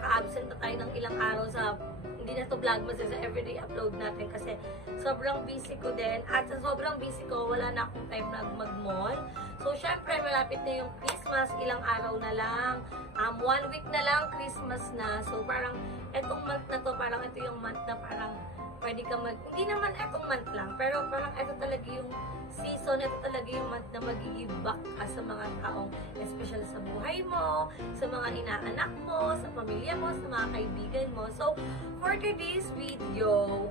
naka-absent na tayo ng ilang araw sa hindi na to vlogmas sa everyday upload natin kasi sobrang busy ko din. At sa sobrang busy ko, wala na akong time na mag-mall. So, syempre, malapit na yung Christmas. Ilang araw na lang. 1 week na lang, Christmas na. So, parang, etong month na to, parang ito yung month na parang pwede ka hindi naman etong month lang, pero parang ito talaga yung season, ito talaga yung month na mag-give back ka sa mga taong special sa buhay mo, sa mga inaanak mo, sa pamilya mo, sa mga kaibigan mo. So, for today's video,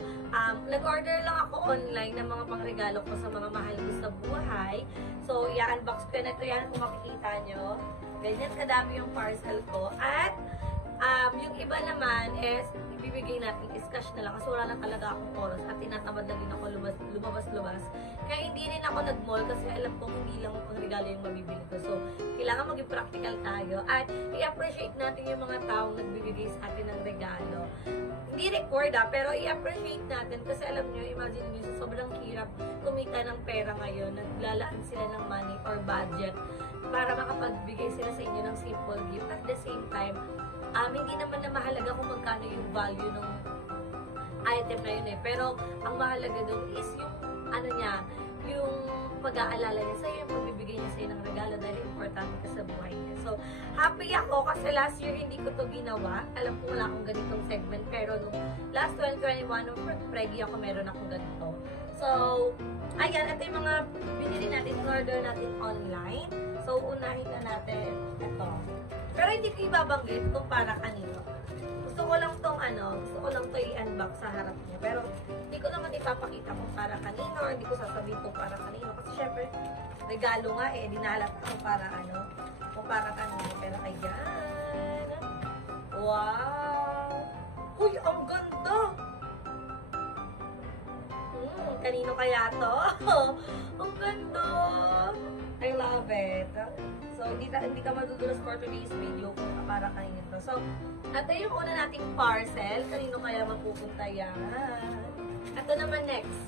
nag-order lang ako online ng mga pangregalo ko sa mga mahal ko sa buhay. So, i-unbox ko na ito yan kung makikita nyo. Ganyan kadami yung parcel ko. At, yung iba naman is, ibibigay natin is cash na lang kasi wala na talaga akong oras at tinatamad na din ako lumabas-lubas. Kaya hindi rin ako nag-mall kasi alam ko hindi lang ang regalo yung mabibili ko. So, kailangan maging practical tayo at i-appreciate natin yung mga taong nagbibigay sa atin ng regalo. Hindi record pero i-appreciate natin kasi alam nyo, imagine nyo, sa sobrang hirap kumita ng pera ngayon, naglalaan sila ng money or budget para makapagbigay sila sa inyo ng simple gift. At the same time, hindi naman na mahalaga kung magkano yung value ng item na yun eh. Pero, ang mahalaga dun is yung, yung pag-aalala niya sa'yo, yung pagbibigay niya sa'yo ng regalo dahil importante ka sa buhay niya. So, happy ako kasi last year hindi ko to ginawa. Alam ko wala akong ganitong segment, pero nung last 2021, nung pregi ako, meron akong ganito. So, ayan, ito yung mga binili natin, order natin online. So, unahin na natin ito. Pero hindi ko ibabanggit kung para kanino. Gusto ko lang i-unbox sa harap niya. Pero, hindi ko naman ipapakita kung para kanino or hindi ko sasabihin kung para kanino. Kasi syempre, regalo nga eh, dinalat ako para kung para kanino. Pero ayan. Wow! Uy, ang ganda! Kanino kaya to? Ang ganda! I love it. So, hindi ka madudulas for today's video kung para kanino to. So, ito yung una nating parcel. Kanino kaya mapupunta yan? Ito naman next.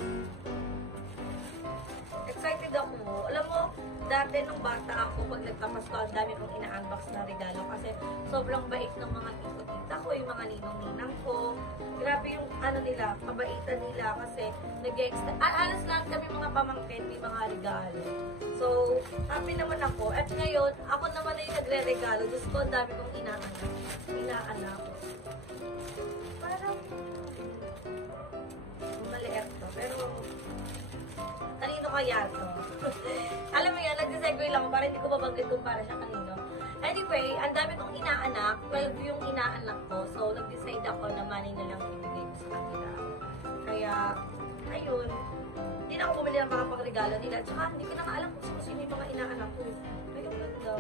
Excited ako. Alam mo, dati nung bata ako, pag nagpapasko, ang dami kong ina-unbox na regalo kasi sobrang bait ng mga tito-tita ko, yung mga ninong-ninang ko. Grabe yung nila, kabaitan nila kasi nag-extend. Alas lang kami mga pamangkin, may mga regalo. So, happy naman ako. At ngayon, ako naman na yung nagre-regalo. Diyos ko, ang dami kong inaanak ko. Parang maliit to. Pero, kanino kaya to? Alam mo yan, nag-segue lang para hindi ko mabanggit kung para siya kanino. Anyway, ang dami kong inaanak. 12 yung inaanak ko. So, nag-decide ako na money na lang ibigay ko sa kanila. Kaya, ayun. Hindi na ako bumili ng mga pangregalo nila. Tsaka, hindi ko na alam kung sino yung mga inaanak ko. Ay, ang ganda.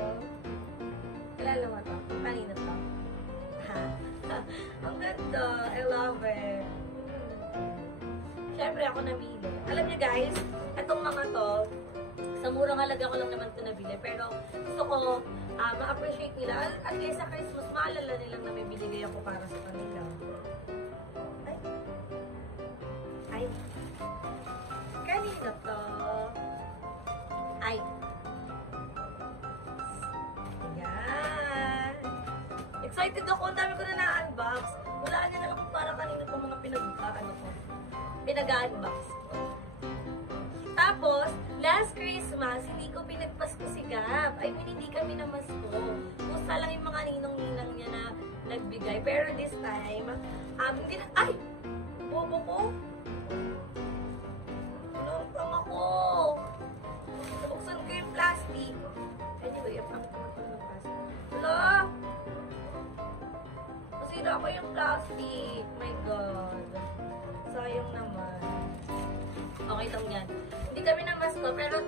Kilala mo ito? Kanina to? Ha? Ang ganda. I love it. Siyempre, ako namili. Alam niyo guys, itong mga to, sa murang halaga ko lang naman ito nabili. Pero, gusto ko, ma-appreciate nila. At kaya sa Christmas, maalala nilang na may binigay ako para sa kanila. Ay. Kanina to. Ay. Ayan. Excited ako. Ang dami ko na na-unbox. Walaan niya na lang kung para kanina itong mga pinag-unbox ko. Tapos, last Christmas, hindi ko pinagpasko si Gab. I mean, hindi kami namasko. Kusa lang yung mga ninong-ninang niya na nagbigay. Pero this time, hindi na, ay! Bobo ko! Nalutang ako! Nabuksan ko yung plastic. Anyway, yung pangit ng plastic. Wala! Nasira ko yung plastic. My God. Sayang naman. Okay lang yan. Hindi kami namasko, pero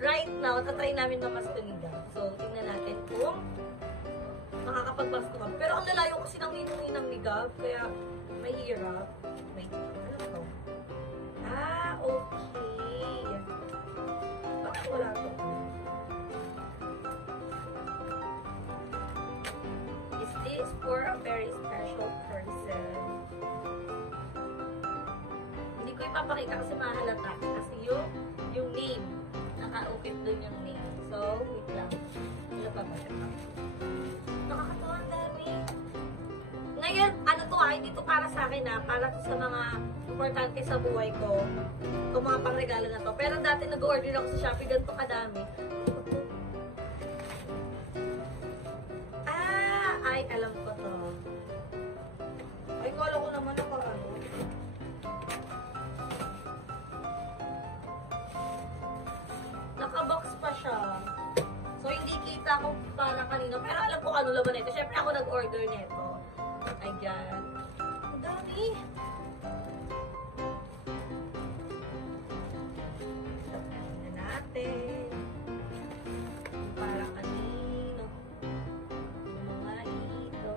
right now, tatry namin mamasko ni Gab. So, tingnan natin kung makakapagpasko kami. Pero ang lalayo kasi ng ninong-ninang ni Gab, kaya mahirap. Wait, ano to? Okay. Bakit wala to? Is this for a very special person? Hindi ko ipapakita kasi mahalata. Kasi yung name, naka-upit dun yung name. So, wait lang. Wala pa ba siya? Nakakatawa ang dami. hindi to para sa akin na, para to sa mga importante sa buhay ko. Itong mga pangregalo na to. Pero dati nag-order ako sa Shopee, ganito kadami. Ay, alam ko to. Ay, kala ko naman ako ano. Nakabox pa siya. So, hindi kita kung para kanino. Pero alam ko ano laman nito. Siyempre ako nag-order nito. Ayan. Ang dami. Sabihin na natin. Para kanino. Mga ito.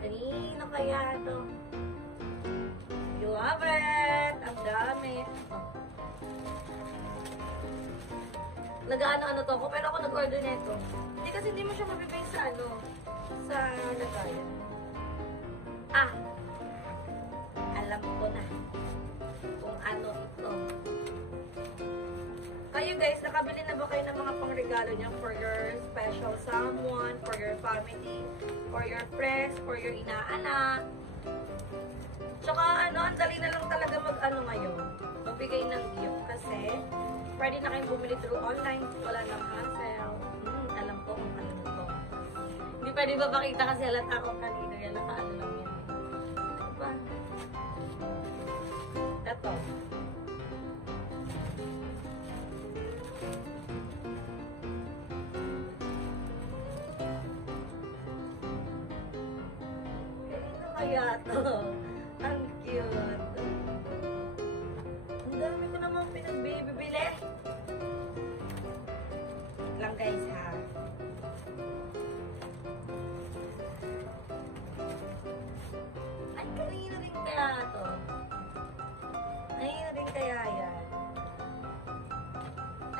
Kanino kaya ito? You love it. Ang dami. Nag-ano-ano to ako, pero ako nag-order nito. Hindi kasi hindi mo siya mabibig sa ano, sa lagayan. Alam ko na kung ano ito. Kayo guys, nakabili na ba kayo ng mga pangregalo niyo for your special someone, for your family, for your friends, for your inaanak? Tsaka ano, ang dali na lang talaga mag-ano ngayon, magbigay ng gift kasi pwede na kayong bumili through online, wala nang hassle. Alam ko kung ano ito. Hindi pwede ba makita kasi halata ko kanino yan, nakaano lang yan. Ano ba? Ito. Kanino kaya ito? Ang cute. Ang dami ko naman pinagbibili. Lang guys ha. Ay, kanina rin kaya ito. Kanina rin kaya yan.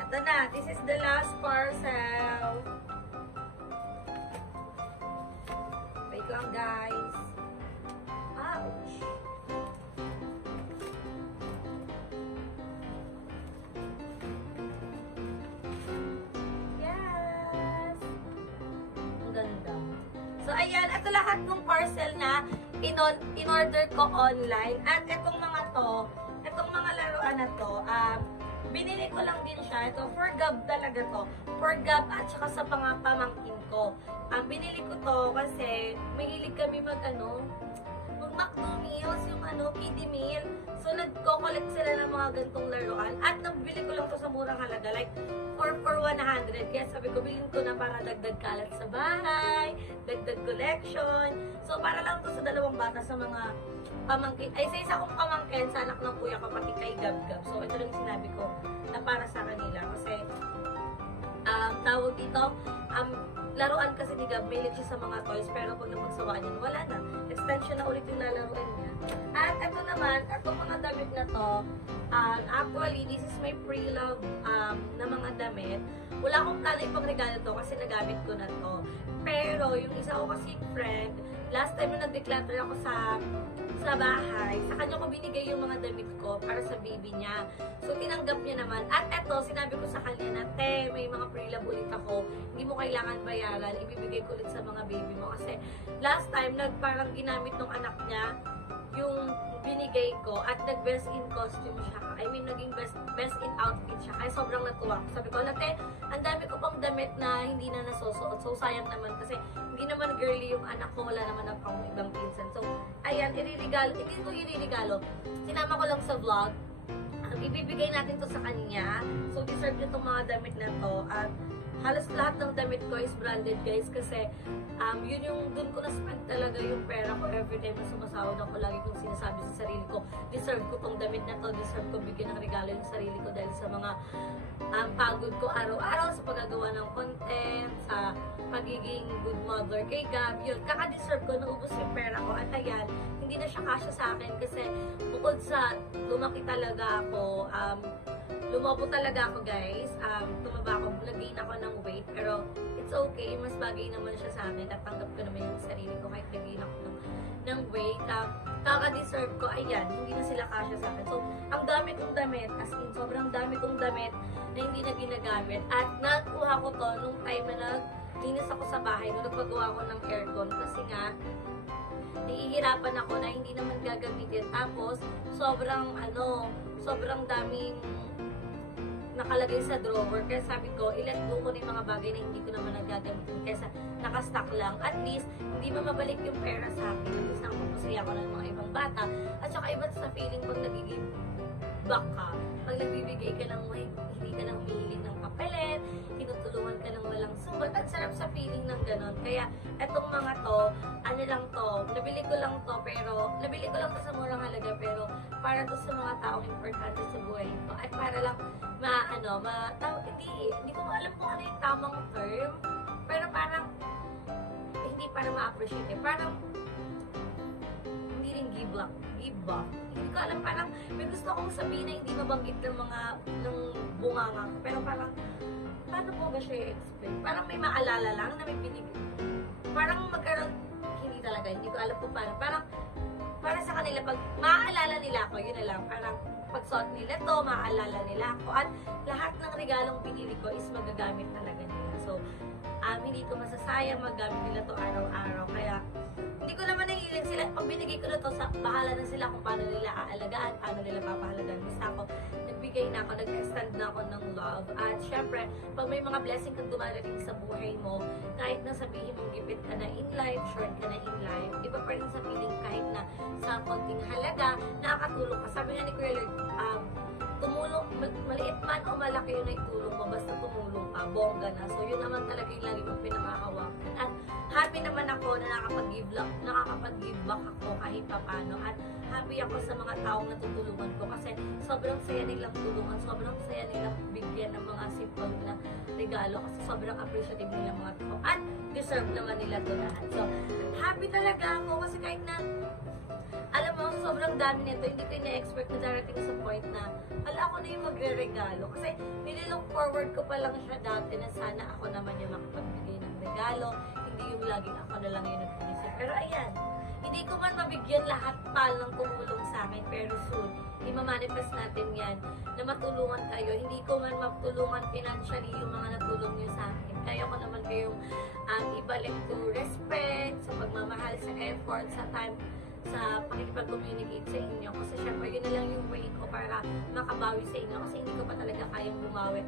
Ito na. This is the last parcel. Wait lang guys. Ouch. So, ayan, ito lahat ng parcel na in-order ko online. At itong mga to, itong mga laruan na to, binili ko lang din siya. Ito, for Gab talaga to. For Gab at saka sa mga pamangkin ko. Binili ko to kasi mahilig kami mag-McDo meals, yung kiddie meal. So, nagko-collect sila ng mga gantong laruan. At nabili ko lang to sa murang halaga. Like, for 100. Kaya sabi ko, bilhin ko na para dagdag kalat sa bahay, dagdag collection. So, para lang to sa dalawang bata, sa mga pamangkin. Ay, sa isa kong pamangkin, sa anak ng kuya kapatid kay Gab-Gab. So, ito lang yung sinabi ko na para sa kanila. Kasi, tawag dito, laruan kasi ni Gab, mahilig siya sa mga toys, pero pag napagsawaan niya, wala na. Extension na ulit yung lalaruan niya. At ito naman, itong mga damit na to, actually, this is my pre-love na mga damit. Wala akong plano ipang regalo to kasi nagamit ko na to. Pero, yung isa ko kasi friend, last time na nag-declutter ako sa bahay, sa kanya ko binigay yung mga damit ko para sa baby niya. So, tinanggap niya naman. At eto, sinabi ko sa kanya na, te, may mga pre-love ulit ako. Hindi mo kailangan bayaran. Ibibigay ko ulit sa mga baby mo. Kasi, last time, parang ginamit ng anak niya yung binigay ko at nag-best in costume siya. I mean, naging best in outfit siya. Kaya sobrang natuwa ko. Sabi ko, te, ang dami ko pang damit na hindi na nasusuot. So, sayang naman kasi hindi naman girly yung anak ko. Wala naman akong ibang pinsan. So, ayan, iririgalo. Hindi ko iririgalo. Sinama ko lang sa vlog. Ibibigay natin to sa kanya. So, deserve nyo itong mga damit na to. At halos lahat ng damit ko is branded, guys. Kasi, yun yung, dun ko na-spend talaga yung pera ko everytime na sumasahod ako. Lagi kong sinasabi sa sarili ko, deserve ko tong damit na to. Deserve ko bigyan ng regalo yung sarili ko dahil sa mga pagod ko araw-araw sa paggagawa ng content, sa pagiging good mother kay Gab. Yun, kaka-deserve ko, naubos yung pera ko. At ayan, hindi na siya kasya sa akin kasi bukod sa lumaki talaga ako, lumabo talaga ako guys, tumaba ako, nag-gain ako ng weight, pero it's okay, mas bagay naman siya sa akin, at tanggap ko naman yung sarili ko kahit nag-gain ako ng weight, kaka-deserve ko, ayan, hindi na sila kasya sa akin. So, ang dami kong damit, as in, sobrang dami kong damit na hindi na ginagamit, at nakuha ko to nung time na naglinis ako sa bahay, nung nagpagawa ko ng aircon, kasi nga, mahihirapan ako na hindi naman gagamitin. Tapos, sobrang daming nakalagay sa drawer. Kaya sabi ko, i-let go ko na yung mga bagay na hindi ko naman nagagamitin kaysa nakastock lang. At least, hindi mabalik yung pera sa akin. At least, nakapapasaya ko ng mga ibang bata. At saka iba sa feeling pag nagiging back ka, pag nagbibigay ka ng hindi ka nang humihiling ng kapalit, tinutulungan ka ng walang sumbot. Ang sarap sa feeling ng ganon. Kaya, etong mga to, ano lang to, nabili ko lang to sa murang halaga, pero para to sa mga taong importante sa buhay ko. At para lang, hindi ko alam kung ano yung tamang term, pero parang, hindi para ma-appreciate eh. Parang, hindi rin give back. Hindi ko alam, parang may gusto kong sabihin na hindi mabanggit ng bunganga ko. Pero parang, paano po ba siya i-explain? Parang may maalala lang na may binigay. Parang magkaroon, hindi ko alam kung paano. Parang, para sa kanila, pag maaalala nila ako, yun na lang. Parang, pag suot nila to, maaalala nila ako. At lahat ng regalong binili ko is magagamit talaga nila. So, hindi ko masasayang magamit nila to araw-araw. Kaya, hindi ko naman nahihilig sila. Pag binigay ko na to, bahala na sila kung paano nila aalagaan, paano nila papahalagaan. Basta ako, nagbigay na ako, nag-extend na ako ng love. At syempre, pag may mga blessing kang dumarating sa buhay mo, kahit na sabihin mong gipit ka na in life, short ka na in life, iba pa rin sa feeling kahit na sa konting halaga, nakakatulong ka. Sabi nga ni Kuya Lord, tumulong, maliit man o malaki yung naitulong mo, basta tumulong ka, bongga na. So, yun naman talaga yung lagi mong pinakahawakan. At happy naman ako na nakakapag-give back ako kahit papano. At happy ako sa mga taong natutulungan ko kasi sobrang saya nilang tulungan, sobrang saya nilang bigyan ng mga simple na regalo kasi sobrang appreciative nila mga tao. At deserve naman nila ito lahat. So, happy talaga ako kasi kahit na alam mo, sobrang dami nito, hindi ko ina-expect na darating sa point na ako na yung magre-regalo. Kasi nililook forward ko pa lang siya dati na sana ako naman yung makapagbigay ng regalo. Hindi yung laging ako na lang yung nag-iisip. Pero ayan, hindi ko man mabigyan lahat pal ng tumulong sa akin. Pero soon, i-manifest natin yan na matulungan kayo. Hindi ko man matulungan financially yung mga natulong nyo sa akin. Kaya ko naman kayong ibalik to respect, sa pagmamahal, sa effort, sa time, sa pakikipag-communicate sa inyo. Kasi syempre, yun na lang yung way ko para makabawi sa inyo. Kasi hindi ko pa talaga kayang bumawi.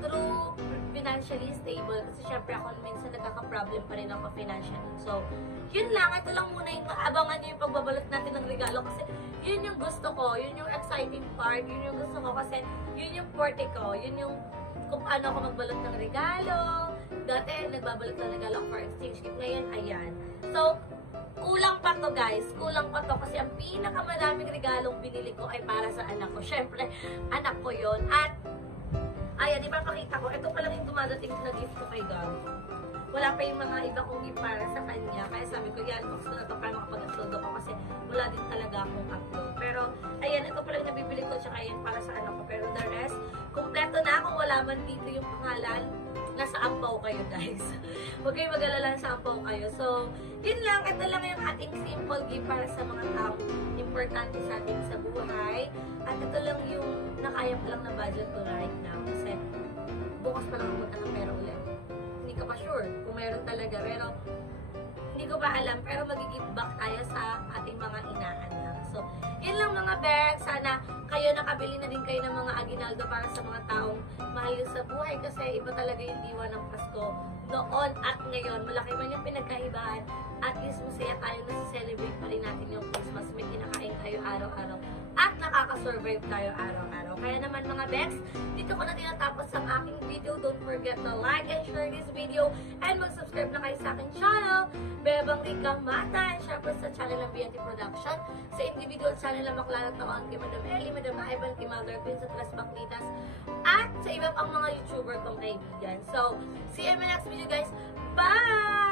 Through financially stable. Kasi syempre, ako minsan nagkaka-problem pa rin ako financially. So, yun lang. Ito lang muna yung maabangan nyo yung pagbabalot natin ng regalo. Kasi yun yung gusto ko. Yun yung exciting part. Yun yung gusto ko. Kasi yun yung forte ko. Yun yung kung paano ako magbalot ng regalo. Dati, nagbabalot ng regalo for exchange gift. Ngayon, ayan. So, kulang pa to guys. Kulang pa to kasi ang pinakamaraming regalong binili ko ay para sa anak ko. Syempre, anak ko yon. At, ayan, ipapakita ko. Ito pa lang yung dumadating na gift ko kay Gab. Wala pa yung mga iba kong gift para sa kanya. Kaya sabi ko, yan, box ko na to para makapag-upload ako kasi wala din talaga akong upload. Pero, ayan, ito pa lang nabibili ko tsaka yan para sa anak ko. Pero the rest, kompleto na. Kung wala man dito yung pangalan, nasa ampaw kayo guys. Huwag kayo mag-alala, sa ampaw kayo. So, yun lang. Ito lang yung ating simple gift para sa mga taong importante sa atin sa buhay. At ito lang yung nakaya ko lang na budget ko right now. Kasi, bukas pa lang ako ng pera ulit. Hindi ka pa sure kung meron talaga. Pero, hindi ko pa alam. Pero, mag-give back tayo sa ating mga inaanak. So, yun lang mga bears. Sana kayo nakabili na din kayo ng mga aginaldo para sa mga taong mahal sa buhay. Kasi iba talaga yung diwa ng Pasko noon at ngayon. Malaki man yung pinagkaibahan. At least masaya tayo na celebrate pa rin natin yung Christmas. May kinakain tayo araw-araw. At nakaka-survive tayo araw-araw. Kaya naman mga bears, dito ko na tinatapos ang aking video. Don't forget to like and share this video. And mag-subscribe na kayo sa aking channel. Bebang Rika Mata. And syempre sa channel ng BNT Production. Sa individual channel na Makla Tawan kay Madam Ellie, Madam Ivan, kay Mother Queen sa Tres Baklitas. At sa iba pang mga YouTuber kong kaibigan. So, see you in my next video guys. Bye!